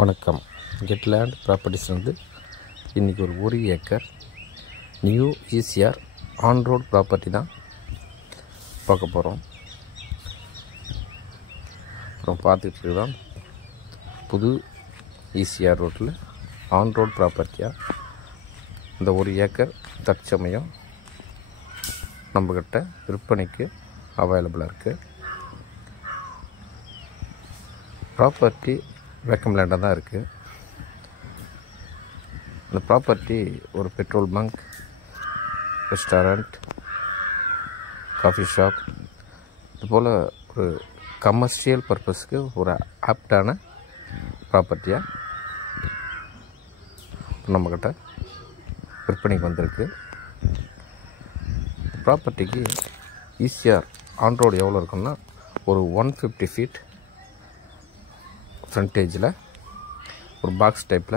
வணக்கம். கெட்லேண்ட் ப்ராப்பர்ட்டிஸ்லேருந்து இன்றைக்கி ஒரு 1 acre new ECR on road property தான் பார்க்க போகிறோம். அப்புறம் பார்த்துட்டு இருக்குதான் புது ஈசிஆர் ரோட்டில் ஆன் ரோட் ப்ராப்பர்ட்டியாக இந்த 1 ஏக்கர் தற்சமயம் நம்மக்கிட்ட விற்பனைக்கு அவைலபிளாக இருக்குது. ப்ராப்பர்ட்டி வேக்கம் லேண்டாக தான் இருக்குது. இந்த ப்ராப்பர்ட்டி ஒரு petrol bunk, restaurant, coffee shop இதுபோல் ஒரு கமர்ஷியல் பர்பஸ்க்கு ஒரு ஆப்டான ப்ராப்பர்ட்டியாக நம்மக்கிட்ட விற்பனைக்கு வந்திருக்கு. ப்ராப்பர்ட்டிக்கு ஈசிஆர் ஆன் ரோடு எவ்வளோ இருக்குன்னா ஒரு 150 ஃபீட் ஃப்ரண்டேஜில் ஒரு பாக்ஸ் டைப்பில்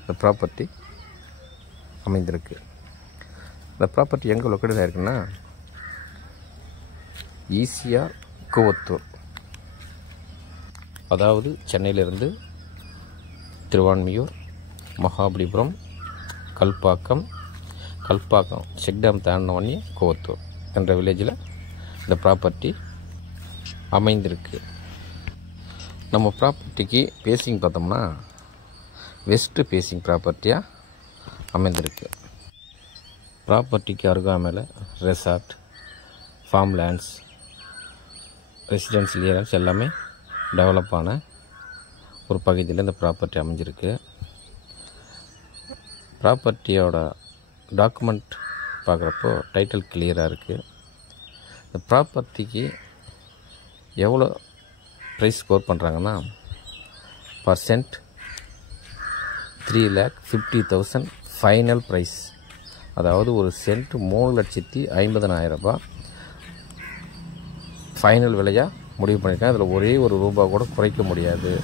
இந்த ப்ராப்பர்ட்டி அமைந்திருக்கு. இந்த ப்ராப்பர்ட்டி எங்கே லொக்கேட் ஆகிருக்குன்னா ஈசிஆர் கூவத்தூர், அதாவது சென்னையிலிருந்து திருவான்மியூர், மகாபலிபுரம், கல்பாக்கம் செக் டேம் தாண்டினவொடனே கூவத்தூர் என்ற வில்லேஜில் இந்த ப்ராப்பர்ட்டி அமைந்திருக்கு. நம்ம ப்ராப்பர்ட்டிக்கு பேசிங் பார்த்தோம்னா வெஸ்ட்டு பேசிங் ப்ராப்பர்ட்டியாக அமைந்திருக்கு. ப்ராப்பர்ட்டிக்கு அருகாமையில் resort, form lands, residential areas எல்லாமே டெவலப் ஆன ஒரு பகுதியில் இந்த ப்ராப்பர்ட்டி அமைஞ்சிருக்கு. ப்ராப்பர்ட்டியோட டாக்குமெண்ட் பார்க்குறப்போ டைட்டில் கிளியராக இருக்குது. இந்த ப்ராப்பர்ட்டிக்கு எவ்வளோ ப்ரைஸ் ஸ்கோர் பண்ணுறாங்கன்னா பர்சன்ட் 3,50,000 ஃபைனல் ப்ரைஸ். அதாவது ஒரு சென்ட் 3,50,000 ரூபாய் ஃபைனல் விலையாக முடிவு பண்ணியிருக்காங்க. அதில் ஒரே ஒரு ரூபா கூட குறைக்க முடியாது.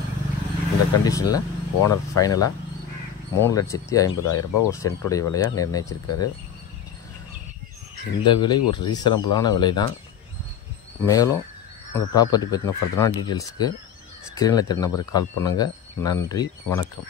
இந்த கண்டிஷனில் ஓனர் ஃபைனலாக 3,50,000 ரூபாய் ஒரு சென்ட்டுடைய விலையாக நிர்ணயிச்சிருக்காரு. இந்த விலை ஒரு ரீசனபிளான விலை தான். மேலும் அந்த ப்ராப்பர்ட்டி பற்றின ஃபர்தரான டீட்டெயில்ஸ்க்கு ஸ்க்ரீனில் தெரிய நம்பருக்கு கால் பண்ணுங்கள். நன்றி, வணக்கம்.